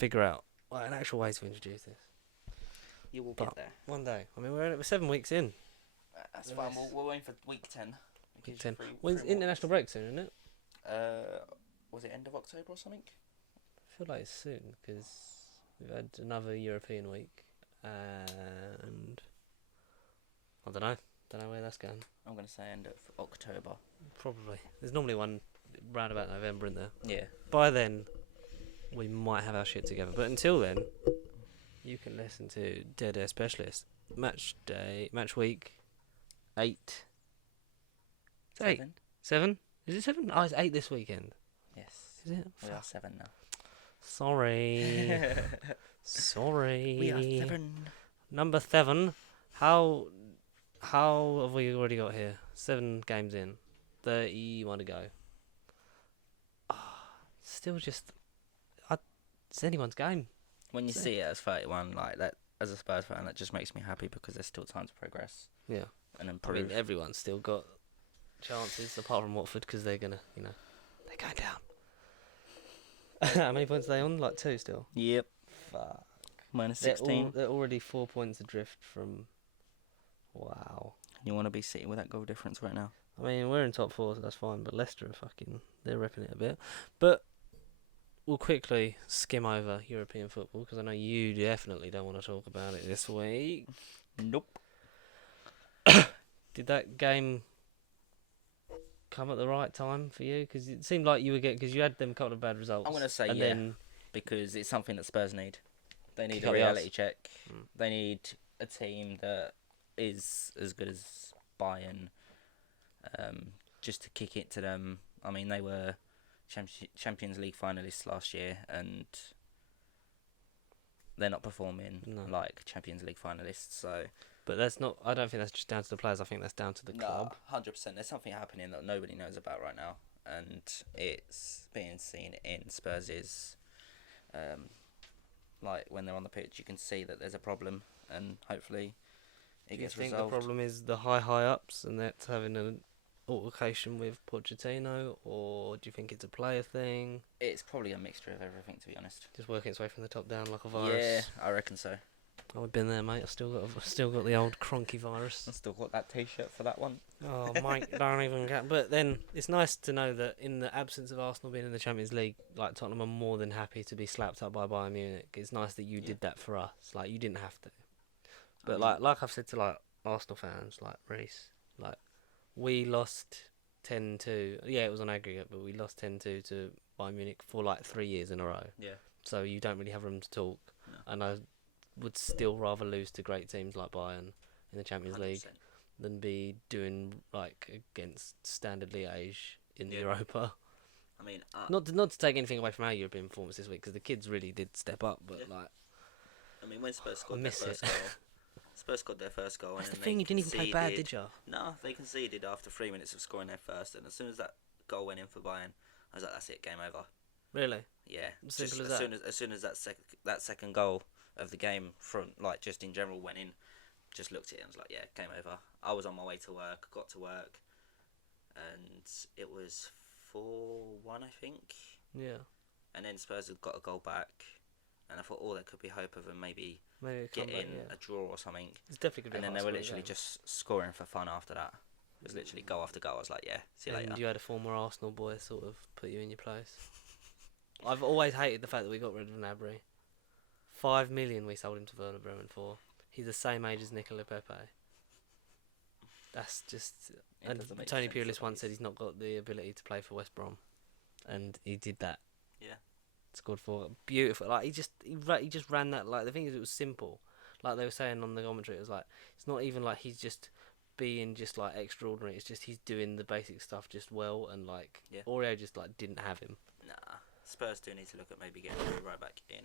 figure out an actual way to introduce this. You will But get there. one day. I mean, we're 7 weeks in. That's fine. We'll aim for week 10. Week 10. When's international break soon, isn't it? Was it end of October or something? I feel like it's soon because we've had another European week, and I don't know where that's going. I'm going to say end of October. Probably. There's normally one round about November, isn't there? Yeah. By then, we might have our shit together. But until then, you can listen to Dead Air Specialist. Match week 8. It's 8. 7? Is it 7? Oh, it's 8 this weekend. Yes. Is it? We are 7 now. Sorry. Sorry. We are 7. Number 7. How have we already got here? 7 games in. 31 to go. Still just... it's anyone's game. When you see it as 31, like that, as a Spurs fan, that just makes me happy because there's still time to progress. Yeah. And I improve. mean, everyone's still got chances, apart from Watford, because they're going to, they're going down. How many points are they on? Like 2 still? Yep. Fuck. Minus 16. They're already 4 points adrift from... Wow. You want to be sitting with that goal difference right now? I mean, we're in top 4, so that's fine, but Leicester are they're repping it a bit. But we'll quickly skim over European football, because I know you definitely don't want to talk about it this week. Nope. Did that game come at the right time for you? Because it seemed like you were because you had them couple of bad results. I'm going to say and yeah, then because it's something that Spurs need. They need a Kick reality ass. check. Mm. They need a team that is as good as Bayern, just to kick it to them. I mean, they were Champions League finalists last year, and they're not performing like Champions League finalists. So, but that's not. I don't think that's just down to the players. I think that's down to the club. 100%. There's something happening that nobody knows about right now, and it's being seen in Spurs'. Like when they're on the pitch, you can see that there's a problem, and hopefully it gets resolved. Do you think the problem is the high ups, and that's having an altercation with Pochettino, or do you think it's a player thing? It's probably a mixture of everything, to be honest. Just working its way from the top down like a virus. Yeah, I reckon so. I've been there, mate. I've still got the old cronky virus. I've still got that T-shirt for that one. Oh, mate, don't even get. But then it's nice to know that in the absence of Arsenal being in the Champions League, like Tottenham are more than happy to be slapped up by Bayern Munich. It's nice that you did that for us. Like you didn't have to. But like I've said to like Arsenal fans, like Reece, like we lost 10-2. Yeah, it was on aggregate, but we lost 10-2 to Bayern Munich for like 3 years in a row. Yeah. So you don't really have room to talk. No. And I would still rather lose to great teams like Bayern in the Champions 100%. League than be doing like against Standard Liège in the Europa. I mean, Not to take anything away from our European performance this week, because the kids really did step up. But like, I mean, when Spurs scored their miss first it. goal, Spurs scored their first goal. That's and the then thing. they You didn't even play bad, did you? No, they conceded after 3 minutes of scoring their first, and as soon as that goal went in for Bayern, I was like, "That's it, game over." Really? Yeah. Simple as as that. soon as that second goal of the game from like just in general went in, just looked at it and was like, "Yeah, game over." I was on my way to work, got to work, and it was 4-1, I think. Yeah. And then Spurs had got a goal back, and I thought, oh, there could be hope of them maybe getting a draw or something. It's definitely going And to be. then they were literally just scoring for fun after that. It was literally goal after goal. I was like, yeah, see you later. And you had a former Arsenal boy sort of put you in your place. I've always hated the fact that we got rid of Gnabry. 5 million we sold him to Werder Bremen for. He's the same age as Nicola Pepe. That's just... It And doesn't make Tony sense Pulis that once said he's- he's not got the ability to play for West Brom. And he did that. Yeah. Scored for beautiful. Like he just ran that. Like the thing is, it was simple. Like they were saying on the commentary, it was like it's not even like he's just being just like extraordinary. It's just he's doing the basic stuff just well, and like Oreo just like didn't have him. Nah, Spurs do need to look at maybe getting Oreo right back in.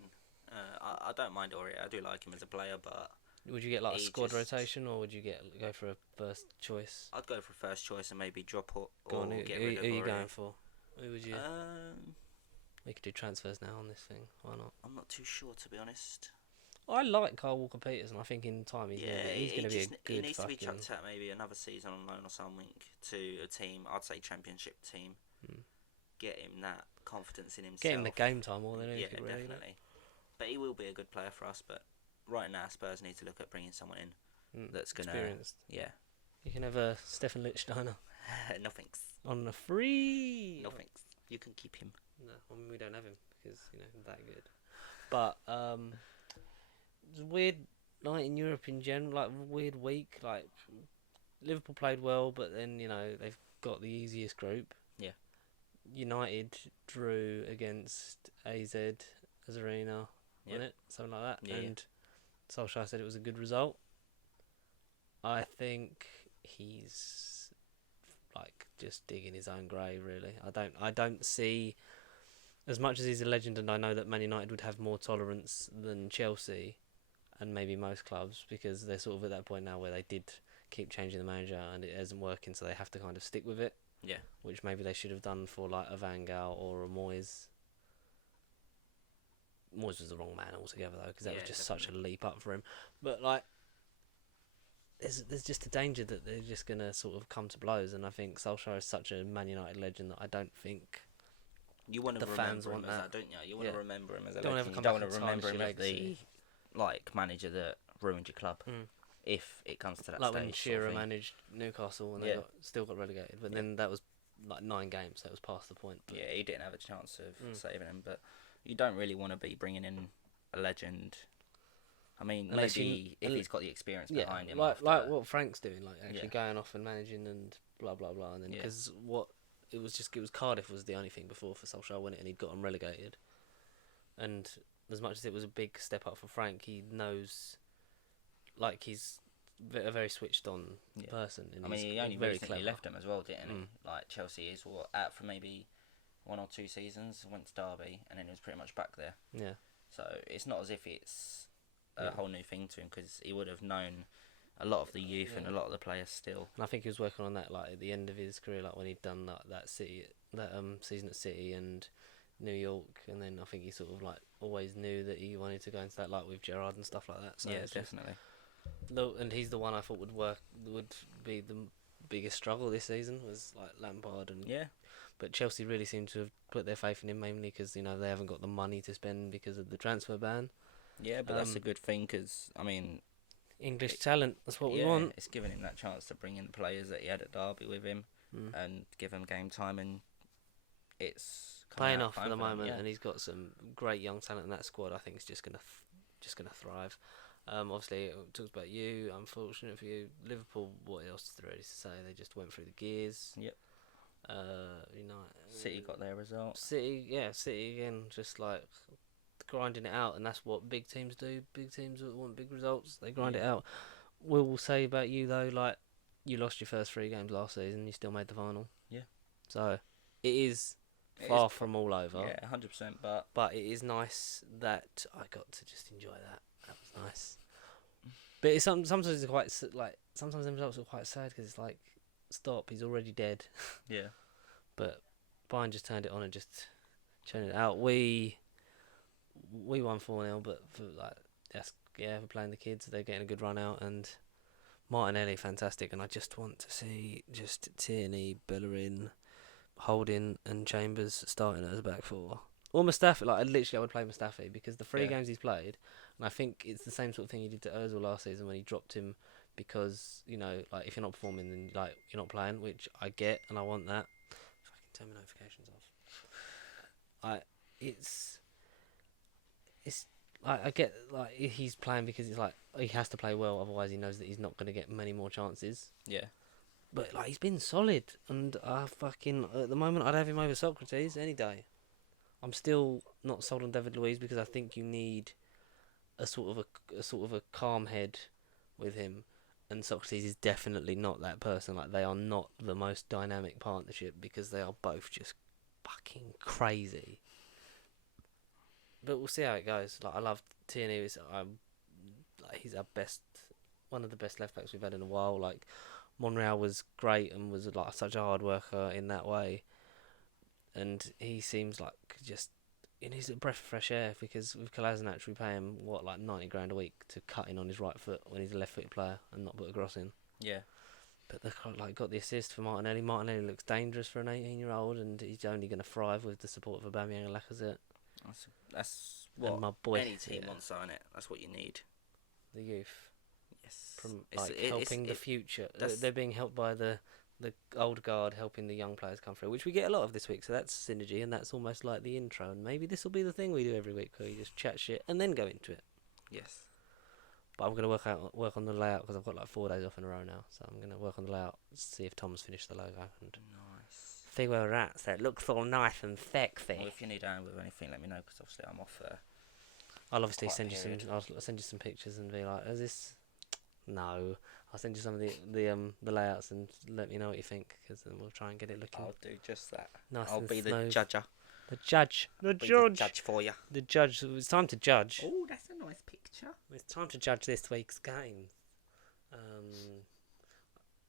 I don't mind Oreo. I do like him as a player, but Would you get like a he squad just- rotation, or would you go for a first choice? I'd go for first choice and maybe drop or Go on, get rid of who are you Oreo. going for? Who would you? Um, We could do transfers now on this thing. Why not? I'm not too sure, to be honest. I like Kyle Walker-Peters, and I think in time he's Yeah, going to be a he good needs to be fucking... chucked out maybe another season on loan or something to a team. I'd say championship team. Get him that confidence in himself. Get him the game time more than Yeah, anything, really. definitely. But he will be a good player for us. But right now, Spurs need to look at bringing someone in that's gonna. Experienced. Yeah. You can have a Stefan Lichtsteiner No thanks. on a free. No thanks. You can keep him. No, I mean we don't have him because that good. But it's a weird night in Europe in general. Like weird week. Like Liverpool played well, but then they've got the easiest group. Yeah. United drew against AZ Arena, wasn't it? Something like that. Yeah. And Solskjaer said it was a good result. I think he's like just digging his own grave. Really, I don't see. As much as he's a legend, and I know that Man United would have more tolerance than Chelsea, and maybe most clubs, because they're sort of at that point now where they did keep changing the manager and it isn't working, so they have to kind of stick with it. Yeah. Which maybe they should have done for like a Van Gaal or a Moyes. Moyes was the wrong man altogether though, because that was just such a leap up for him. But like, there's just a danger that they're just gonna sort of come to blows, and I think Solskjaer is such a Man United legend that I don't think. You want to fans remember want him as that. that, don't you? You want to remember him as a Don't legend. ever You come don't back want to and remember him tarnish as your the manager that ruined your club. If it comes to that like stage. when Shearer managed Newcastle and they still got relegated, but then that was like 9 games, so it was past the point. But yeah, he didn't have a chance of saving him, but you don't really want to be bringing in a legend. I mean, unless maybe if he's got the experience behind him. like what Frank's doing, like actually going off and managing and blah blah blah, and then because it was Cardiff was the only thing before for Solskjaer, wasn't it? And he'd got them relegated, and as much as it was a big step up for Frank, he knows, like he's a very switched on person. And I mean, he only very recently clever. left them as well, didn't he? Like Chelsea is out for maybe 1 or 2 seasons, went to Derby, and then he was pretty much back there. Yeah. So it's not as if it's a whole new thing to him, because he would have known a lot of the youth and a lot of the players still. And I think he was working on that like at the end of his career, like when he'd done that season at City and New York, and then I think he sort of like always knew that he wanted to go into that, like with Gerrard and stuff like that. So yeah, definitely. And he's the one I thought would be the biggest struggle this season, was like Lampard and But Chelsea really seem to have put their faith in him, mainly because they haven't got the money to spend because of the transfer ban. Yeah, but that's a good thing, because I mean, English talent, that's what we want. It's giving him that chance to bring in the players that he had at Derby with him and give them game time, and it's playing off at the moment, and he's got some great young talent in that squad. I think it's just gonna thrive. Obviously, it talks about you. Unfortunate for you, Liverpool. What else is there really to say? They just went through the gears. Yep. City got their result. City again, just like grinding it out, and that's what big teams do. Big teams that want big results, they grind it out. We'll say about you though, like you lost your first 3 games last season, you still made the final. Yeah. So it is far from all over. Yeah, 100%. But it is nice that I got to just enjoy that. That was nice. But it's sometimes it's quite like sometimes the results are quite sad, because it's like, stop, he's already dead. Yeah. But Bayern just turned it on and just churned it out. We won 4-0, but for for playing the kids, they're getting a good run out, and Martinelli fantastic, and I just want to see just Tierney, Bellerin, Holding and Chambers starting as a back 4. Or Mustafi, I would play Mustafi, because the 3 games he's played, and I think it's the same sort of thing he did to Ozil last season when he dropped him, because like if you're not performing, then like you're not playing, which I get and I want that. Fucking turn my notifications off. I get like he's playing because it's like he has to play well, otherwise he knows that he's not going to get many more chances. Yeah. But like he's been solid, and at the moment I'd have him over Socrates any day. I'm still not sold on David Luiz, because I think you need a sort of a calm head with him, and Socrates is definitely not that person. Like they are not the most dynamic partnership, because they are both just fucking crazy. But we'll see how it goes. Like I love Tierney. He's our best, one of the best left backs we've had in a while. Like Monreal was great and was like such a hard worker in that way, and he seems like just he's a breath of fresh air, because with Kolasinac we pay him like 90 grand a week to cut in on his right foot when he's a left-footed player and not put a cross in. Yeah. But they got the assist for Martinelli. Martinelli looks dangerous for an 18-year-old, and he's only going to thrive with the support of Aubameyang and Lacazette. That's what my boy, any team wants on it. That's what you need. The youth. Yes. Helping the future. They're being helped by the old guard, helping the young players come through, which we get a lot of this week. So that's synergy, and that's almost like the intro. And maybe this will be the thing we do every week, where you just chat shit and then go into it. Yes. But I'm gonna work on the layout because I've got like 4 days off in a row now. So I'm gonna work on the layout, see if Tom's finished the logo, and see where we're at. So it looks all nice and sexy. Well, if you need help with anything, let me know, because obviously I'm off. I'll obviously send you some. I'll send you some pictures and be like, "Is this?" No, I'll send you some of the layouts and let me know what you think, because then we'll try and get it looking. I'll do just that. Nice. I'll be smooth. the judger. The judge. The judge for you. The judge. It's time to judge. Oh, that's a nice picture. It's time to judge this week's game.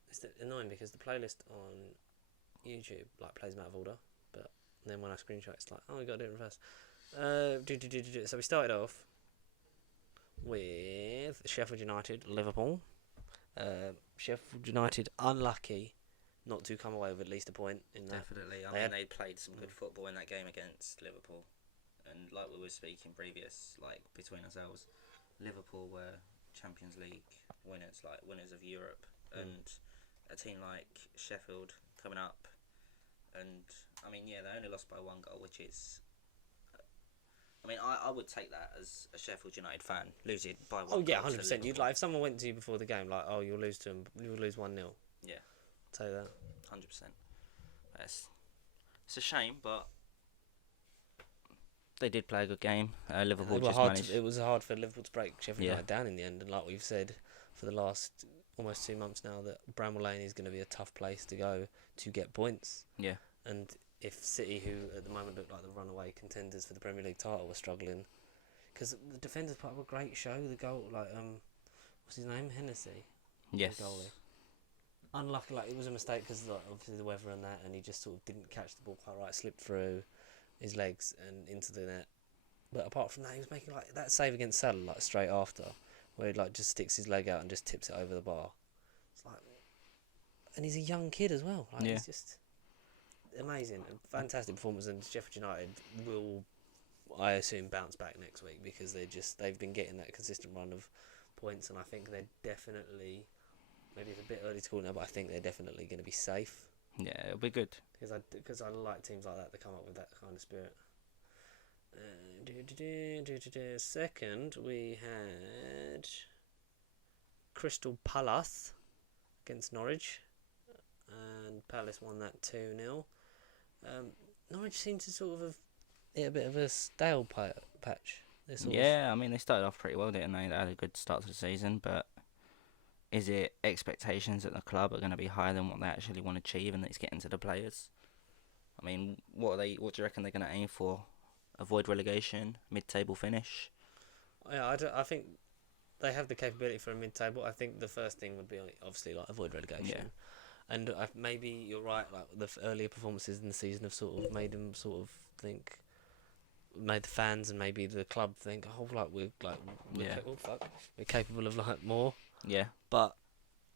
It's annoying because the playlist on YouTube plays them out of order, but then when I screenshot, it's like, oh, we got to do it in reverse. So we started off with Sheffield United, Liverpool. Sheffield United unlucky not to come away with at least a point in that. Definitely. They played some good football in that game against Liverpool, and like we were speaking previous, between ourselves, Liverpool were Champions League winners, winners of Europe, and a team like Sheffield coming up, and they only lost by 1 goal, which is. I would take that as a Sheffield United fan, losing by 1 goal. Oh yeah, 100%. You'd if someone went to you before the game, you'll lose to them, you'll lose 1-0. Yeah, take that. 100%. It's a shame, but they did play a good game. Liverpool managed. It was hard for Liverpool to break Sheffield United down in the end, and like we've said for the last almost 2 months now, that Bramall Lane is going to be a tough place to go to get points. Yeah. And if City, who at the moment look like the runaway contenders for the Premier League title, were struggling, because the defenders put up a great show. The goal, what's his name, Hennessy. Yes. The goalie. Unlucky, it was a mistake because obviously the weather and that, and he just sort of didn't catch the ball quite right, slipped through his legs and into the net. But apart from that, he was making that save against Salah straight after, where he just sticks his leg out and just tips it over the bar. It's and he's a young kid as well. It's just amazing and fantastic performance. And Sheffield United will, I assume, bounce back next week, because they've been getting that consistent run of points, and I think they're definitely. Maybe it's a bit early to call now, but I think they're definitely going to be safe. Yeah, it'll be good. Because I like teams like that come up with that kind of spirit. Second, we had Crystal Palace against Norwich, and Palace won that 2-0. Norwich seemed to sort of have hit a bit of a stale patch. They started off pretty well, didn't they? They had a good start to the season, but is it expectations at the club are going to be higher than what they actually want to achieve, and it's getting to the players? What do you reckon they're going to aim for? Avoid relegation, mid-table finish? Yeah, I think they have the capability for a mid-table. I think the first thing would be obviously avoid relegation. Yeah. And maybe you're right. The earlier performances in the season have sort of made them sort of think, made the fans and maybe the club think, we're capable of more. Yeah. But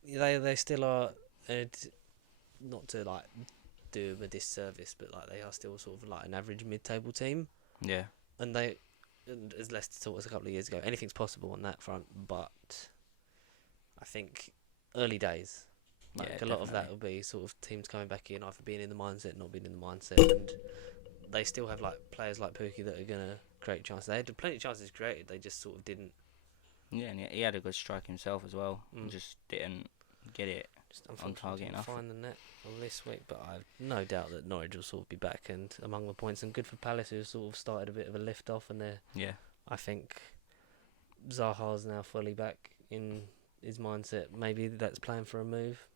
they still are, not to do them a disservice, but they are still sort of an average mid-table team. Yeah. And as Leicester taught us a couple of years ago, anything's possible on that front. But I think early days, a lot of that will be sort of teams coming back in, either being in the mindset, not being in the mindset, and they still have players like Pookie that are gonna create chances. They had plenty of chances created, they just sort of didn't. Yeah, and he had a good strike himself as well. Just didn't get it on target enough. Find the net on this week, but I've no doubt that Norwich will sort of be back and among the points. And good for Palace, who sort of started a bit of a lift off, and I think Zaha's now fully back in his mindset. Maybe that's playing for a move.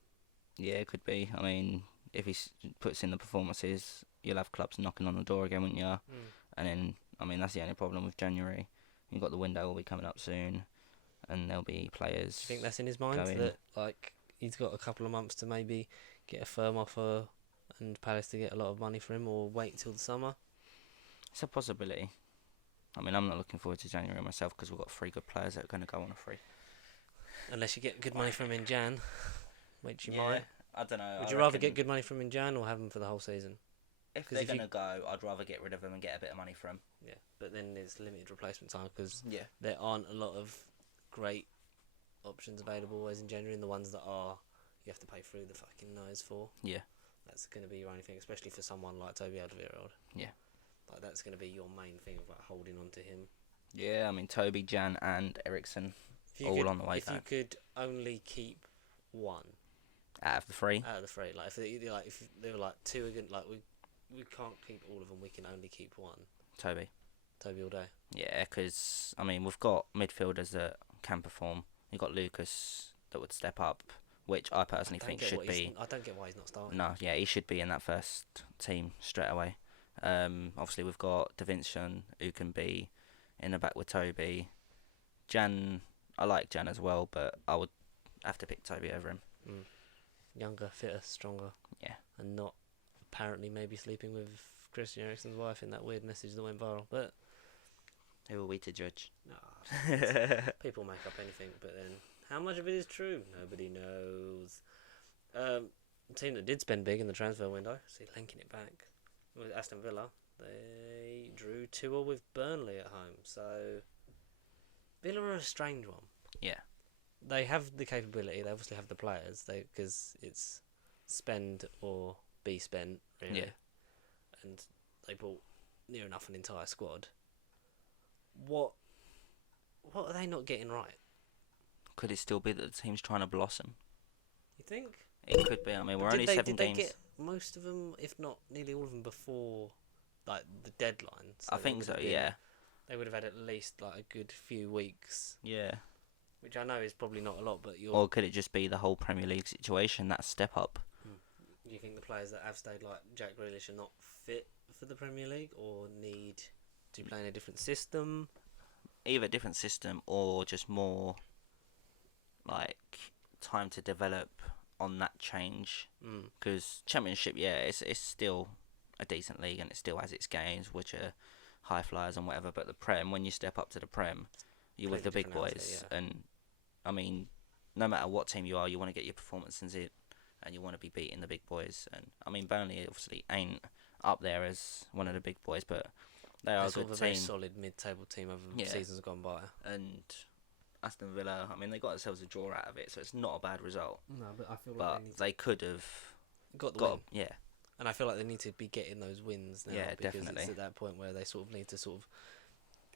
Yeah, it could be. If he puts in the performances, you'll have clubs knocking on the door again, wouldn't you? And then, that's the only problem with January. You've got the window will be coming up soon, and there'll be players. Do you think that's in his mind that he's got a couple of months to maybe get a firm offer and Palace to get a lot of money for him, or wait till the summer? It's a possibility. I'm not looking forward to January myself, because we've got 3 good players that are going to go on a free. Unless you get good money from him in Jan, which you might. I don't know. Would you rather get good money from him in Jan or have him for the whole season? If they're going to go, I'd rather get rid of him and get a bit of money for him. Yeah, but then there's limited replacement time because Yeah. there aren't a lot of great options available always in January, and the ones that are, you have to pay through the fucking nose for. Yeah. That's going to be your only thing, especially for someone like Toby Alderweireld. Yeah. Like, that's going to be your main thing of like holding on to him. Yeah, I mean, Toby, Jan, and Ericsson all on the way If you back. could only keep one Out of the three. out of the three, like if they were like two again, like we can't keep all of them. We can only keep one. Toby. Toby all day. Yeah, because, I mean, we've got midfielders that can perform. You've got Lucas that would step up, which I personally think should be. I don't get why he's not starting. No, yeah, he should be in that first team straight away. Obviously, we've got Davinson, who can be in the back with Toby. Jan, I like Jan as well, but I would have to pick Toby over him. Younger, fitter, stronger. Yeah. And not apparently maybe sleeping with Christian Eriksen's wife in that weird message that went viral. But Who are we to judge? people make up anything, but then how much of it is true? Nobody knows. The team that did spend big in the transfer window, see, linking it back, was Aston Villa. They drew 2-2 with Burnley at home. So Villa are a strange one. Yeah. They have the capability. They obviously have the players. Because it's spend or be spent, really. Yeah. And they bought near enough an entire squad. What are they not getting right? Could it still be that the team's trying to blossom? You think? It could be. I mean, we're only 7 games. Did they get most of them, if not nearly all of them, before like the deadline? I think so. Yeah. They would have had at least like a good few weeks. Yeah. Which I know is probably not a lot, but Or could it just be the whole Premier League situation, that step up? Do you think the players that have stayed, like Jack Grealish, are not fit for the Premier League, or need to play in a different system? Either a different system or just more like time to develop on that change. Because Championship, yeah, it's still a decent league and it still has its games, which are high flyers and whatever. But the Prem, when you step up to the Prem, you're with the big boys, and I mean, no matter what team you are, you want to get your performances in, and you want to be beating the big boys. And I mean, Burnley obviously ain't up there as one of the big boys, but they are a good team. Very solid mid-table team over seasons gone by. And Aston Villa, I mean, they got themselves a draw out of it, so it's not a bad result. No, but I feel like they could have got the win. Yeah. And I feel like they need to be getting those wins now. Yeah, because definitely. It's at that point where they sort of need to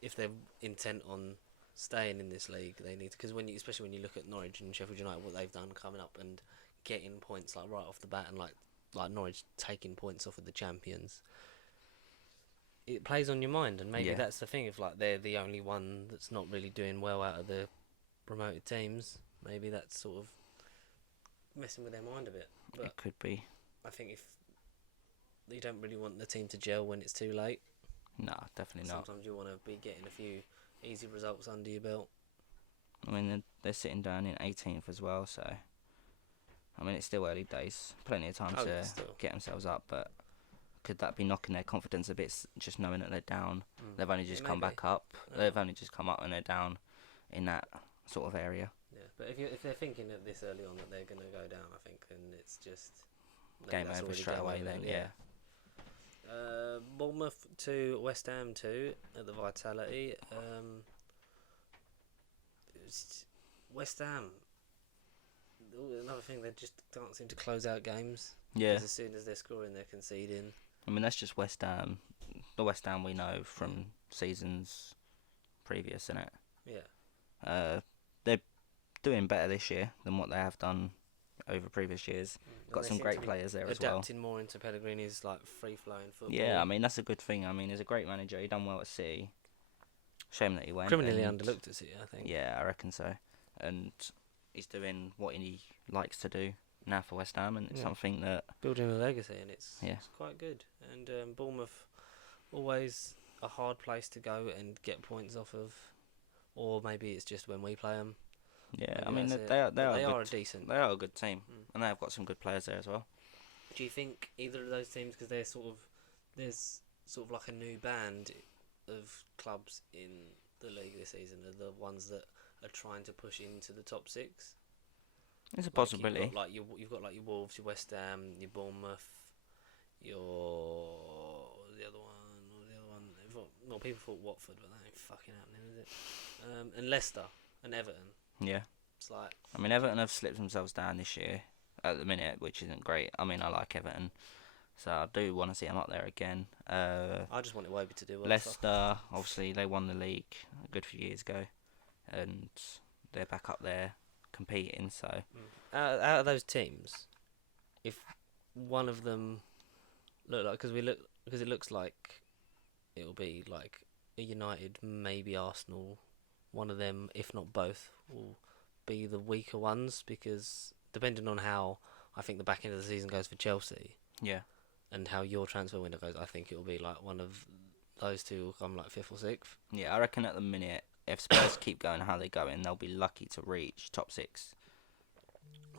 if they're intent on staying in this league, they need to, because especially when you look at Norwich and Sheffield United, what they've done coming up and getting points like right off the bat, and like Norwich taking points off of the champions, it plays on your mind. And maybe that's the thing, if like they're the only one that's not really doing well out of the promoted teams, maybe that's sort of messing with their mind a bit. But it could be. I think if you don't really want the team to gel when it's too late. No, definitely not. Sometimes you want to be getting a few easy results under your belt. I mean, they're sitting down in 18th as well, so I mean, it's still early days. Plenty of time to get themselves up, but could that be knocking their confidence a bit, just knowing that they're down? They've only just come back up. They've only just come up and they're down in that sort of area. Yeah, but if they're thinking at this early on that they're going to go down, I think, then it's just game over straight away then, yeah. Bournemouth 2, West Ham 2 at the Vitality. West Ham, another thing, they just don't seem to close out games. Yeah. Because as soon as they're scoring, they're conceding. I mean, that's just West Ham. The West Ham we know from seasons previous, isn't it? Yeah. They're doing better this year than what they have done over previous years. Got some great players there as well. Adapting more into Pellegrini's like free-flowing football. Yeah, I mean, that's a good thing. I mean, he's a great manager. He done well at City. Shame that he went. Criminally underlooked at City, I think. Yeah, I reckon so. And he's doing what he likes to do now for West Ham, and it's something that... building a legacy, and it's quite good. And Bournemouth, always a hard place to go and get points off of, or maybe it's just when we play them. Yeah, maybe I mean, they are a decent. They are a good team, and they've got some good players there as well. Do you think either of those teams, because there's sort of like a new band of clubs in the league this season, are the ones that are trying to push into the top 6? It's a possibility. You've got your Wolves, your West Ham, your Bournemouth, your well, people thought Watford, but that ain't fucking happening, is it? And Leicester and Everton. Yeah. It's like, I mean, Everton have slipped themselves down this year at the minute, which isn't great. I mean, I like Everton, so I do want to see them up there again. I just wanted Wobie to do well. Leicester, obviously, they won the league a good few years ago, and they're back up there competing. So Out of those teams, if one of them because it looks like it'll be like a United, maybe Arsenal, one of them, if not both, will be the weaker ones, because depending on how I think the back end of the season goes for Chelsea, yeah, and how your transfer window goes, I think it'll be like one of those two will come like 5th or 6th. yeah, I reckon at the minute, if Spurs keep going how they're going, they'll be lucky to reach top 6.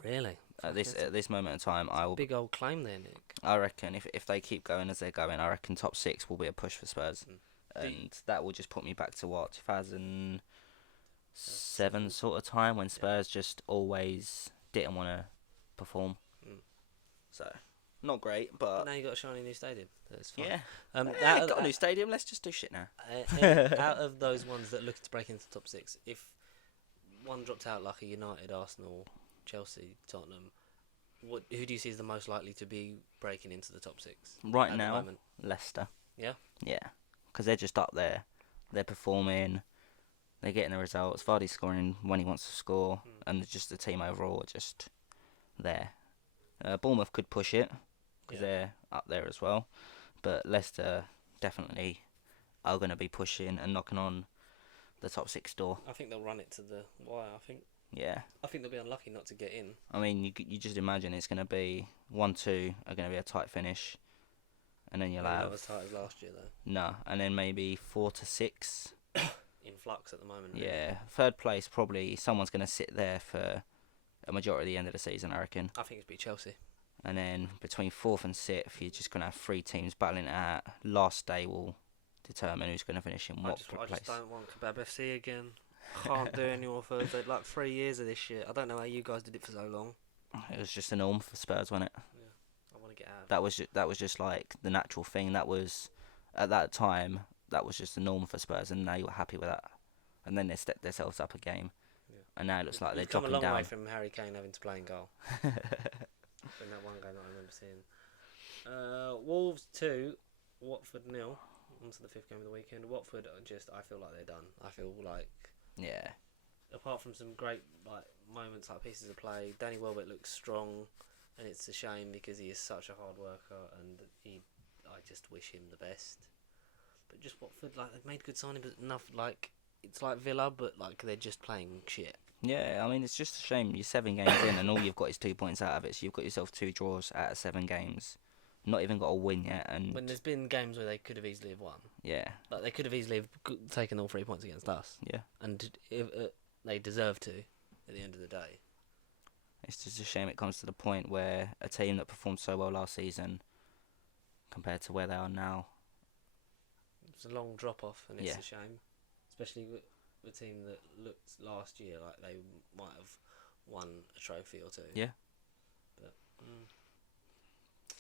Really? At this moment in time, I will. Big old claim there, Nick. I reckon if they keep going as they're going, I reckon top 6 will be a push for Spurs, and that will just put me back to 2007 sort of time when Spurs just always didn't want to perform. So not great, but now you got a shiny new stadium. That's fine. yeah. Got a new stadium. Let's just do shit now. Out of those ones that look to break into the top 6, if one dropped out like a United, Arsenal, Chelsea, Tottenham, who do you see is the most likely to be breaking into the top 6 right now? Leicester. Yeah. Yeah, because they're just up there. They're performing. They're getting the results. Vardy's scoring when he wants to score, and just the team overall are just there. Bournemouth could push it because they're up there as well, but Leicester definitely are going to be pushing and knocking on the top 6 door. I think they'll run it to the wire. Yeah. I think they'll be unlucky not to get in. I mean, you just imagine it's going to be 1-2 are going to be a tight finish, and then you'll have not as tight as last year though. No, and then maybe 4-6. In flux at the moment. Yeah, really. 3rd place probably someone's going to sit there for a majority of the end of the season, I reckon. I think it's be Chelsea. And then between 4th and 6th, you're just going to have 3 teams battling it out. Last day will determine who's going to finish in what place. I just don't want Kebab FC again. Can't do any more Thursday. Like 3 years of this shit. I don't know how you guys did it for so long. It was just a norm for Spurs, wasn't it? Yeah, I want to get out. That was just like the natural thing. That was at that time. That was just the norm for Spurs, and now you're happy with that. And then they stepped themselves up a game, and now it looks like they're dropping down. Come a long way from Harry Kane having to play in goal. In that one game that I remember seeing. Wolves 2, Watford 0. On to the 5th game of the weekend. Watford I feel like they're done. I feel like apart from some great moments like pieces of play, Danny Welbeck looks strong, and it's a shame because he is such a hard worker, and I just wish him the best. But just Watford, they've made good signing, but enough it's like Villa, but they're just playing shit. Yeah, I mean, it's just a shame. You're 7 games in, and all you've got is 2 points out of it. So you've got yourself 2 draws out of 7 games. Not even got a win yet. And when there's been games where they could have easily have won. Yeah. They could have easily have taken all 3 points against us. Yeah. And if, they deserve to at the end of the day. It's just a shame it comes to the point where a team that performed so well last season compared to where they are now. It's a long drop off, and it's Yeah. a shame. Especially with the team that looked last year like they might have won a trophy or 2. Yeah. But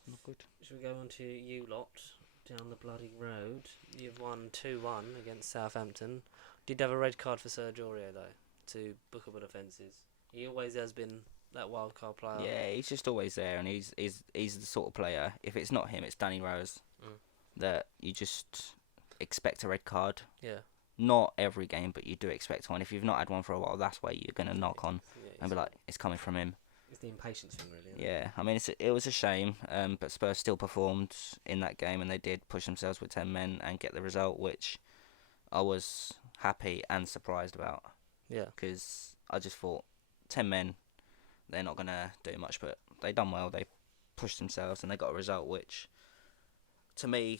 not good. Should we go on to you lot down the bloody road? You've won 2-1 against Southampton. Did have a red card for Sergio Aurier though to bookable offences. He always has been that wild card player. Yeah, he's just always there, and he's the sort of player. If it's not him, it's Danny Rose. That you just expect a red card. Yeah. Not every game, but you do expect one. If you've not had one for a while, that's where you're going to knock on and be like, it's coming from him. It's the impatience thing, really. Isn't Yeah, I mean, it was a shame, but Spurs still performed in that game, and they did push themselves with 10 men and get the result, which I was happy and surprised about. Yeah. Because I just thought, 10 men, they're not going to do much, but they done well. They pushed themselves, and they got a result, which, to me,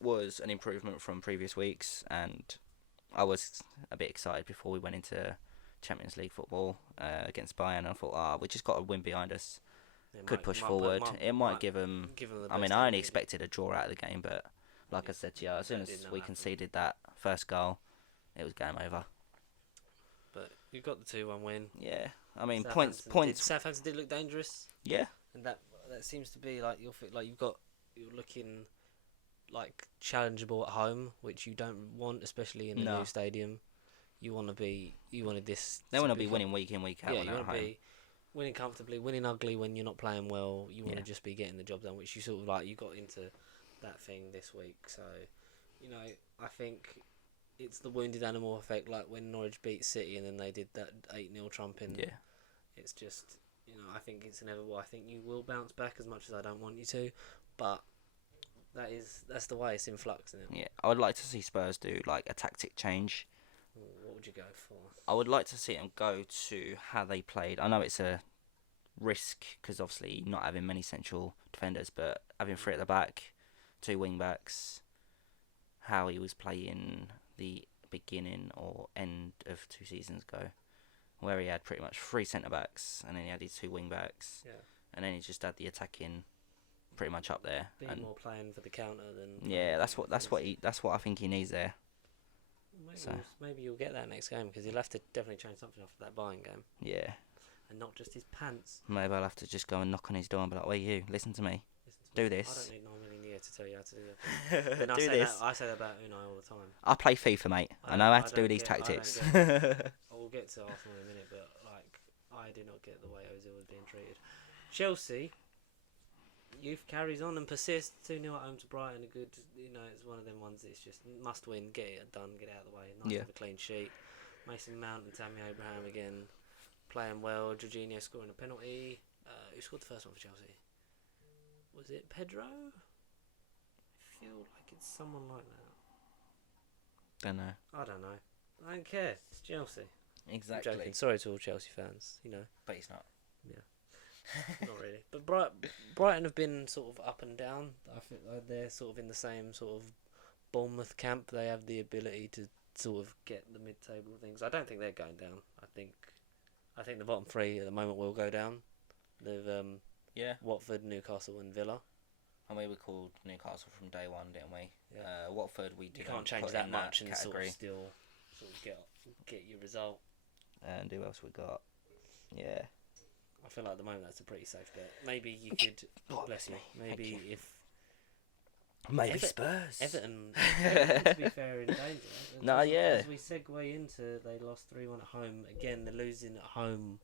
was an improvement from previous weeks, and I was a bit excited before we went into Champions League football against Bayern. I thought, we just got a win behind us. Could push forward. It might give them. I mean, I only expected a draw out of the game, but like I said to you, as soon as we conceded that first goal, it was game over. But you got the 2-1 win. Yeah, I mean, Southampton points. Southampton did look dangerous. Yeah, and that seems to be you're looking like challengeable at home, which you don't want, especially in a No. new stadium. You wanted this. They want to be winning week in, week out Yeah, when you they're at want to home. be winning comfortably, winning ugly when you're not playing well. You want to Yeah. just be getting the job done, which you sort of like. You got into that thing this week, so I think it's the wounded animal effect, like when Norwich beat City and then they did that 8-0 trumping. Yeah. It's just, I think it's inevitable. I think you will bounce back as much as I don't want you to, but that's the way. It's in flux, isn't it? Yeah. I would like to see Spurs do like a tactic change. What would you go for? I would like to see them go to how they played. I know it's a risk because obviously not having many central defenders, but having 3 at the back, 2 wing backs, how he was playing the beginning or end of 2 seasons ago, where he had pretty much 3 centre backs and then he had his 2 wing backs, and then he just had the attacking pretty much up there. Be And more playing for the counter than. yeah, that's what I think he needs there. Maybe you'll get that next game because he'll have to definitely change something off of that Bayern game. Yeah. And not just his pants. Maybe I'll have to just go and knock on his door and be like, "Wait, you listen to me. Do this. I don't need 9 million a year to tell you how to do it. Then Do this. I say that about Unai all the time. I play FIFA, mate. I know how to do these tactics." We'll get to Arsenal in a minute, but I do not get the way Ozil was being treated. Chelsea, youth carries on and persists. 2-0 at home to Brighton. It's one of them ones that's just must win. Get it done. Get it out of the way. Nice to have a clean sheet. Mason Mount and Tammy Abraham again playing well. Jorginho scoring a penalty. Who scored the first one for Chelsea? Was it Pedro? I feel like it's someone like that. Don't know. I don't know. I don't care. It's Chelsea. Exactly. I'm joking. Sorry to all Chelsea fans. But he's not. Not really. But Brighton have been sort of up and down. I think they're sort of in the same sort of Bournemouth camp. They have the ability to sort of get the mid-table things. I don't think they're going down. I think the bottom 3 at the moment will go down. They've Watford, Newcastle, and Villa. And we were called Newcastle from day one, didn't we? Yeah. Watford, we didn't. You can't change put that in much that and category. sort of get your result. And who else we got? Yeah. I feel like at the moment that's a pretty safe bet. Maybe you could. Bless you. Maybe if. Maybe Spurs. Everton, to be fair, in danger. No, yeah. As we segue into, they lost 3-1 at home. Again, they're losing at home,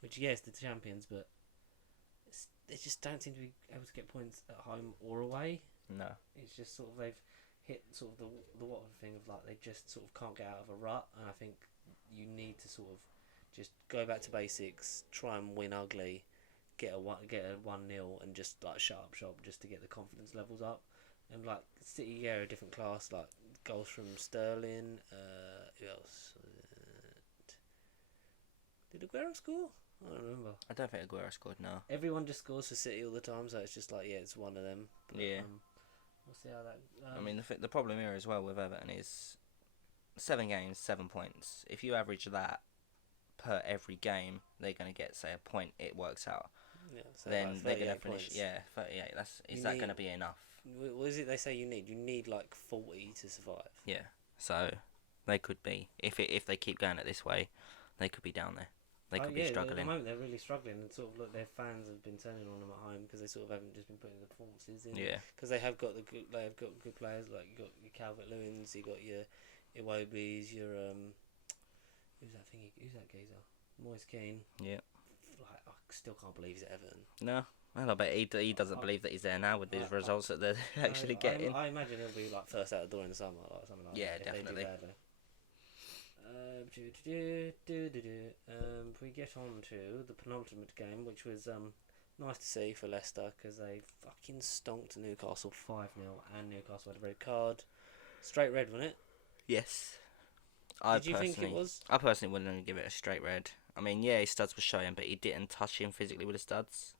which, yes, the champions, but they just don't seem to be able to get points at home or away. No. It's just sort of they've hit sort of the Watford thing of like they just sort of can't get out of a rut, and I think you need to sort of just go back to basics, try and win ugly, get a 1-0, and just like shut up shop just to get the confidence levels up. And like City, yeah, a different class. Like goals from Sterling. Who else? Did Aguero score? I don't remember. I don't think Aguero scored. No. Everyone just scores for City all the time, so it's just like it's one of them. But, Yeah. We'll see how that. I mean, the problem here as well with Everton is 7 games, 7 points. If you average that per every game, they're going to get, say, a point. It works out. Yeah, so then like they're going to 38 finish. points. Yeah, 38. Is that going to be enough? What is it they say you need? You need like 40 to survive. Yeah. So they could be if they keep going it this way, they could be down there. They could be struggling. At the moment, they're really struggling, and sort of look, their fans have been turning on them at home because they sort of haven't just been putting the performances in. Yeah. Because they have got good players like you got your Calvert Lewins, you got your Iwobi's, your who's that geezer? Moise Keane. Yeah. Like I still can't believe he's at Everton. No. Well, I bet he doesn't believe that he's there now with these results that they're actually getting. I imagine he'll be like first out the door in the summer, like something like that. Yeah, definitely. If they do badly. We get on to the penultimate game, which was nice to see for Leicester because they fucking stonked Newcastle 5-0, and Newcastle had a red card, straight red, wasn't it? Yes. Did you think it was? I personally wouldn't give it a straight red. I mean, yeah, his studs were showing, but he didn't touch him physically with the studs,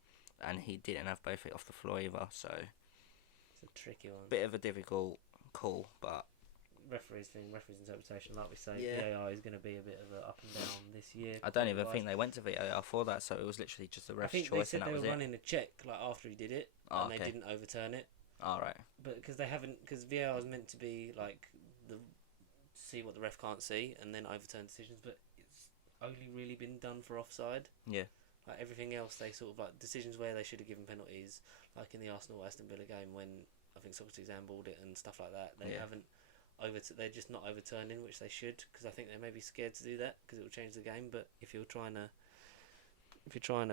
and he didn't have both feet off the floor either. So it's a tricky one. Bit of a difficult call, but. Referee's interpretation, like we say, Yeah. VAR is going to be a bit of a up and down this year. I don't even think they went to VAR for that, so it was literally just the ref's choice, and that was it. I think they said they were running a check like after he did it, and okay. they didn't overturn it. All right. But because because VAR is meant to be like see what the ref can't see and then overturn decisions, but it's only really been done for offside. Yeah. Like everything else, they sort of like decisions where they should have given penalties, like in the Arsenal Aston Villa game when I think Socrates handballed it and stuff like that. They Yeah. haven't they're just not overturning, which they should, because I think they may be scared to do that because it will change the game. But if you're trying to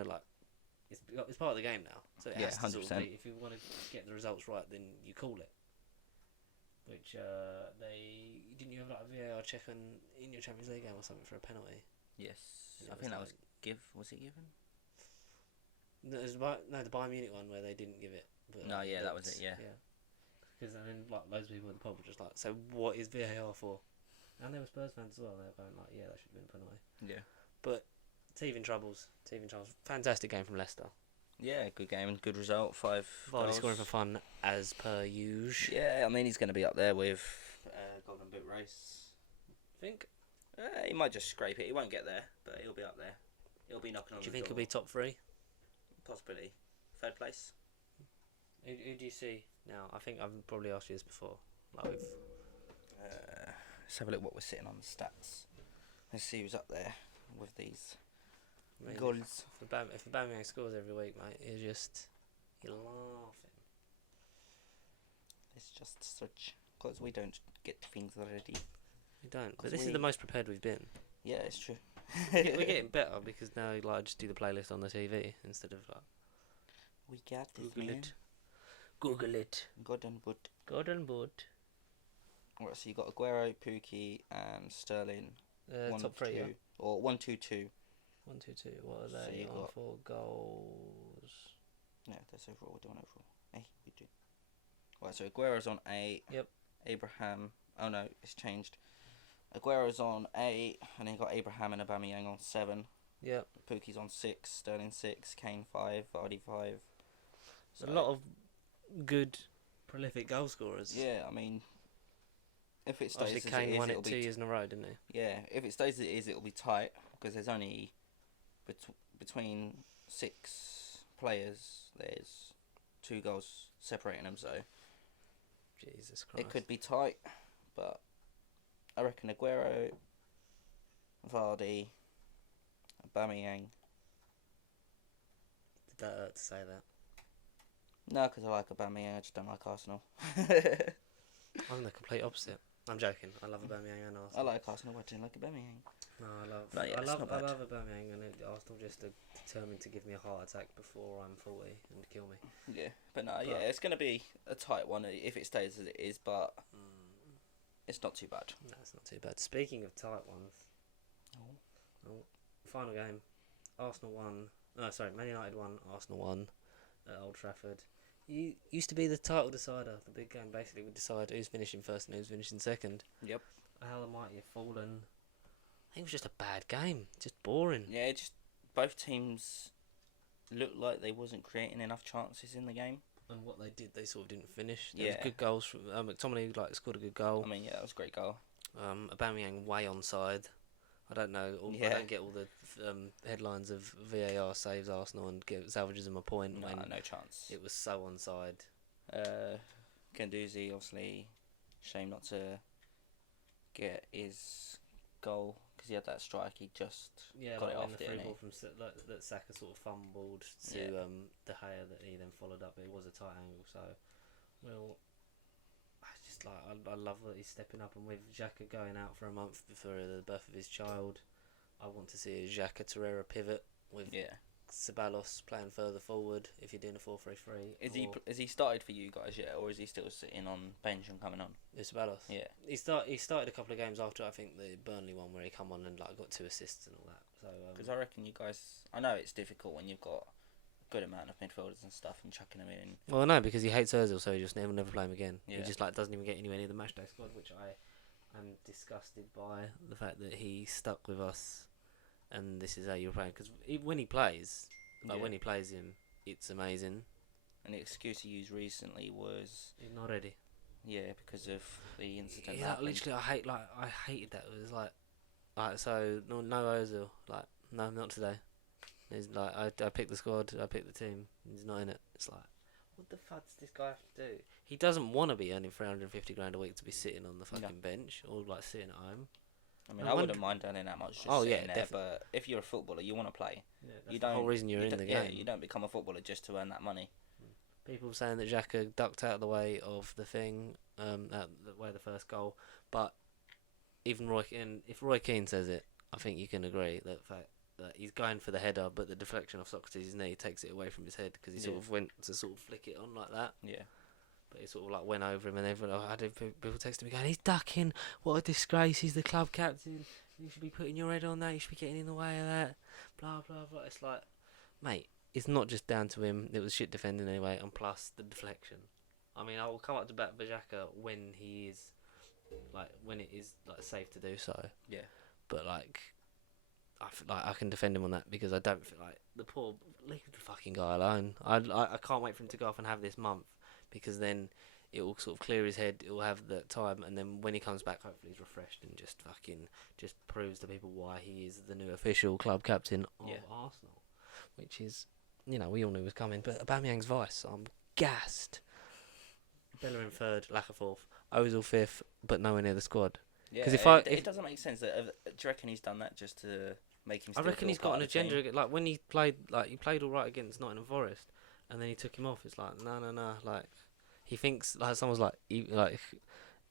like, it's part of the game now, so it Yeah, has to sort of 100%. be, if you want to get the results right, then you call it. Which they didn't you have like a VAR check in your Champions League game or something for a penalty? Yes, And I it think that like- was it given? No, it was the Bayern Munich one where they didn't give it. But, No, yeah, that was it, yeah. Because then like loads of people at the pub were just like, so what is VAR for? And there were Spurs fans as well. They were going like, yeah, that should have been a penalty. Yeah. But teething troubles. Fantastic game from Leicester. Yeah, good game and good result. 5 Vardy goals. scoring for fun as per usual. Yeah, I mean he's going to be up there with Golden Boot race. Think. He might just scrape it. He won't get there, but he'll be up there. He'll be knocking on Do you the think door. he'll be top 3? Possibly. 3rd place. Who do you see now? I think I've probably asked you this before. Like we've Let's have a look what we're sitting on the stats. Let's see who's up there with these goals. If Aubameyang scores every week, mate, you're laughing. It's just such because we don't get things already. We don't. But 'Cause this is the most prepared we've been. Yeah, it's true. We're getting better because now like I just do the playlist on the TV instead of like We got this, Google man. it. Google it. Golden Boot. Golden boot. Alright, so you got Aguero, Pukki, and Sterling. Top 3, yeah. Or 1, 2, 2. 1, 2, 2. What are So they you on got- for goals? Yeah, that's overall. We're doing overall. Hey, we do. Right, so Aguero's on 8. Yep. Abraham. Oh no, it's changed. Aguero's on 8, and then you got Abraham and Aubameyang on 7. Yep. Pukki's on 6, Sterling 6, Kane 5, Vardy 5. A lot of good, prolific goal scorers. Yeah, I mean, if it stays Obviously, as it Kane is, won it'll it be 2 years in a row, didn't he? yeah. If it stays as it is, it'll be tight because there's only between 6 players. There's 2 goals separating them, so Jesus Christ. it could be tight. But I reckon Aguero, Vardy, Aubameyang. Did that hurt to say that? No, because I like Aubameyang. I just don't like Arsenal. I'm the complete opposite. I'm joking. I love Aubameyang and Arsenal. I like Arsenal. I don't like Aubameyang. No, But yeah, I it's love not bad. Aubameyang, and Arsenal just are determined to give me a heart attack before I'm 40 and kill me. Yeah, but no, yeah, it's going to be a tight one if it stays as it is, but it's not too bad. No, it's not too bad. Speaking of tight ones, final game, Arsenal won. No, sorry, Man United won. Arsenal won at Old Trafford. You used to be the title decider. The big game basically would decide who's finishing first and who's finishing second. Yep. How the mighty have fallen. I think it was just a bad game. Just boring. Yeah, just both teams looked like they wasn't creating enough chances in the game. And what they did, they sort of didn't finish. There was Yeah. good goals from McTominay. Scored a good goal. I mean, yeah, that was a great goal. Aubameyang way onside. I don't know. I Yeah. don't get all the headlines of VAR saves Arsenal and salvages them a point No, when no chance. it was so onside. Guendouzi, obviously, shame not to get his goal because he had that strike. He just Yeah, got like it when off, the didn't free he? ball from that Saka sort of fumbled to Yeah. De Gea that he then followed up. It was a tight angle, so I just I love that he's stepping up, and with Xhaka going out for a month before the birth of his child, I want to see a Xhaka Torreira pivot with Yeah. Ceballos playing further forward if you're doing a 4-3-3. Is he started for you guys yet, or is he still sitting on bench and coming on? Ceballos? Yeah. He started a couple of games after I think the Burnley one where he come on and got 2 assists and all that. So Because I reckon you guys. I know it's difficult when you've got a good amount of midfielders and stuff and chucking them in. well, no, because he hates Ozil, so he just never play him again. Yeah. He just doesn't even get anywhere near the matchday squad, which I am disgusted by the fact that he stuck with us, and this is how you're playing. Because when he plays, when he plays him, it's amazing. And the excuse he used recently was He's not ready. because of the incident. Yeah, that happened. literally, I hated that. It was so no Ozil, no, not today. He's I picked the squad, I picked the team. He's not in it. It's what the fuck does this guy have to do? He doesn't want to be earning 350 grand a week to be sitting on the fucking bench or sitting at home. I mean, I I wonder- wouldn't mind earning that much. Just Oh, yeah, sitting there, definitely. but if you're a footballer, you want to play. Yeah, You that's the whole don't- reason you're in the game. Yeah, you don't become a footballer just to earn that money. people saying that Xhaka ducked out of the way of the thing, out the way of the first goal. But even if Roy Keane says it, I think you can agree that fact that he's going for the header, but the deflection off Socrates' knee takes it away from his head because he sort of went to sort of flick it on like that. Yeah. But it sort of like went over him, and everyone I had people texting me going, "He's ducking! What a disgrace! He's the club captain. You should be putting your head on that. You should be getting in the way of that." Blah blah blah. It's like, mate, it's not just down to him. It was shit defending anyway, and plus the deflection. I mean, I will come up to bat Xhaka when when it is like safe to do so. Yeah. But like, I can defend him on that because I don't feel like the poor leave the fucking guy alone. I can't wait for him to go off and have this month because then it will sort of clear his head. It will have that time, and then when he comes back, hopefully he's refreshed and just proves to people why he is the new official club captain of Arsenal, which is, we all knew was coming. But Aubameyang's vice, I'm gassed. Bellerin third, Laka fourth, Ozil fifth, but nowhere near the squad. Yeah, Because it doesn't make sense. Do you reckon he's done that just to make him? I reckon he's got an agenda. Like when he played all right against Nottingham Forest, and then he took him off. It's like no. Like he thinks like someone's like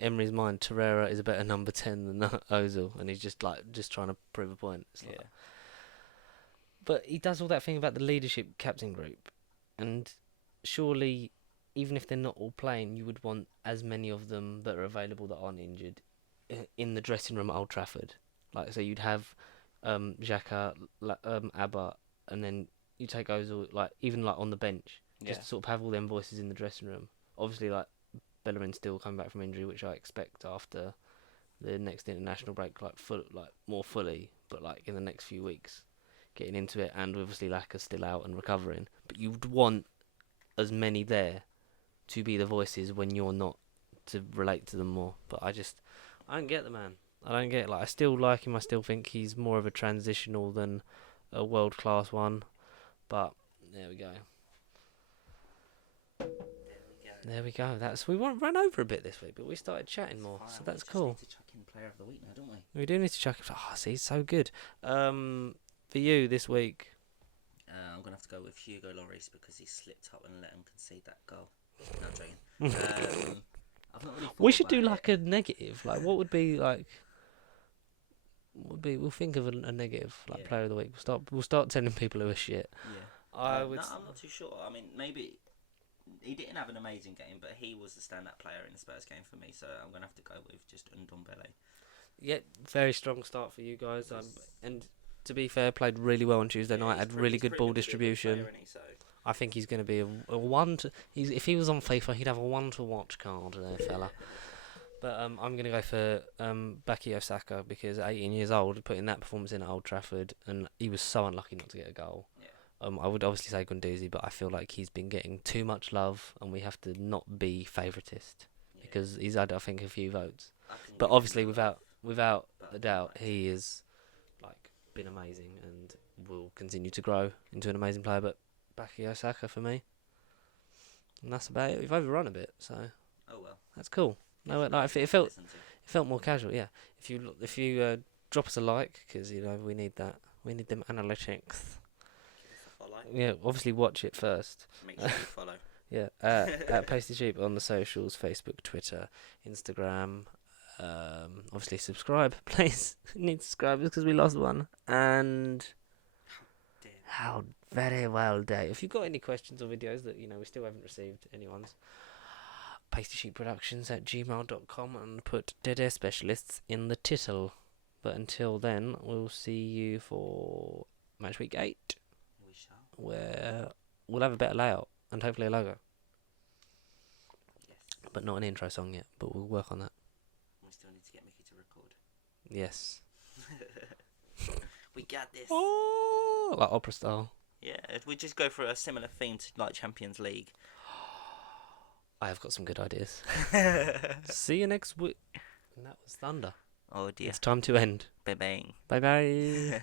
Emery's mind. Torreira is a better number 10 than Ozil, and he's just trying to prove a point. It's like, but he does all that thing about the leadership captain group, and surely, even if they're not all playing, you would want as many of them that are available that aren't injured in the dressing room at Old Trafford. Like, so you'd have Xhaka, Abba, and then you take Ozil, even on the bench, just to sort of have all them voices in the dressing room. Obviously, Bellerin still coming back from injury, which I expect after the next international break, more fully, but in the next few weeks, getting into it, and obviously Laka's still out and recovering. But you'd want as many there to be the voices when you're not, to relate to them more. But I don't get the man. I don't get it. I still like him. I still think he's more of a transitional than a world-class one. But there we go. There we go. We ran over a bit this week, but we started chatting more, so that's cool. We just need to chuck in Player of the Week now, don't we? We do need to chuck it. See, he's so good. For you this week, I'm gonna have to go with Hugo Lloris because he slipped up and let him concede that goal. No, I'm joking. I've not really we should thought do about a negative. What would be We'll think of a negative Player of the Week. We'll start telling people who are shit. Yeah. I'm not too sure. I mean, maybe he didn't have an amazing game, but he was the standout player in the Spurs game for me. So I'm gonna have to go with just Ndombele. Yeah, very strong start for you guys. And to be fair, played really well on Tuesday night. Had really good ball distribution. I think he's going to be a one to. If he was on FIFA, he'd have a one to watch card there, fella. But I'm going to go for Bukayo Saka because at 18 years old, putting that performance in at Old Trafford, and he was so unlucky not to get a goal. Yeah. I would obviously say Guendouzi, but I feel like he's been getting too much love, and we have to not be favouritist because he's had, I think, a few votes. But obviously, without a doubt, he is been amazing and will continue to grow into an amazing player. But Bukayo Saka for me, and that's about it. We've overrun a bit, so that's cool. No, it felt more casual. Yeah, if you drop us a like, because we need that. We need them analytics. Yeah, obviously watch it first. Make sure you follow. Yeah, at Pasty Sheep on the socials, Facebook, Twitter, Instagram. Obviously subscribe, please. Need subscribers because we lost one. And how very well dare. If you've got any questions or videos that we still haven't received anyone's, pastysheetproductions@gmail.com and put Dead Air Specialists in the title. But until then, we'll see you for Matchweek 8. We shall. Where we'll have a better layout and hopefully a logo. Yes. But not an intro song yet, but we'll work on that. We still need to get Mickey to record. Yes. We got this. Oh, like opera style. Yeah, if we just go for a similar theme to Champions League. I have got some good ideas. See you next week. And that was thunder. Oh dear. It's time to end. Bye bye. Bye bye.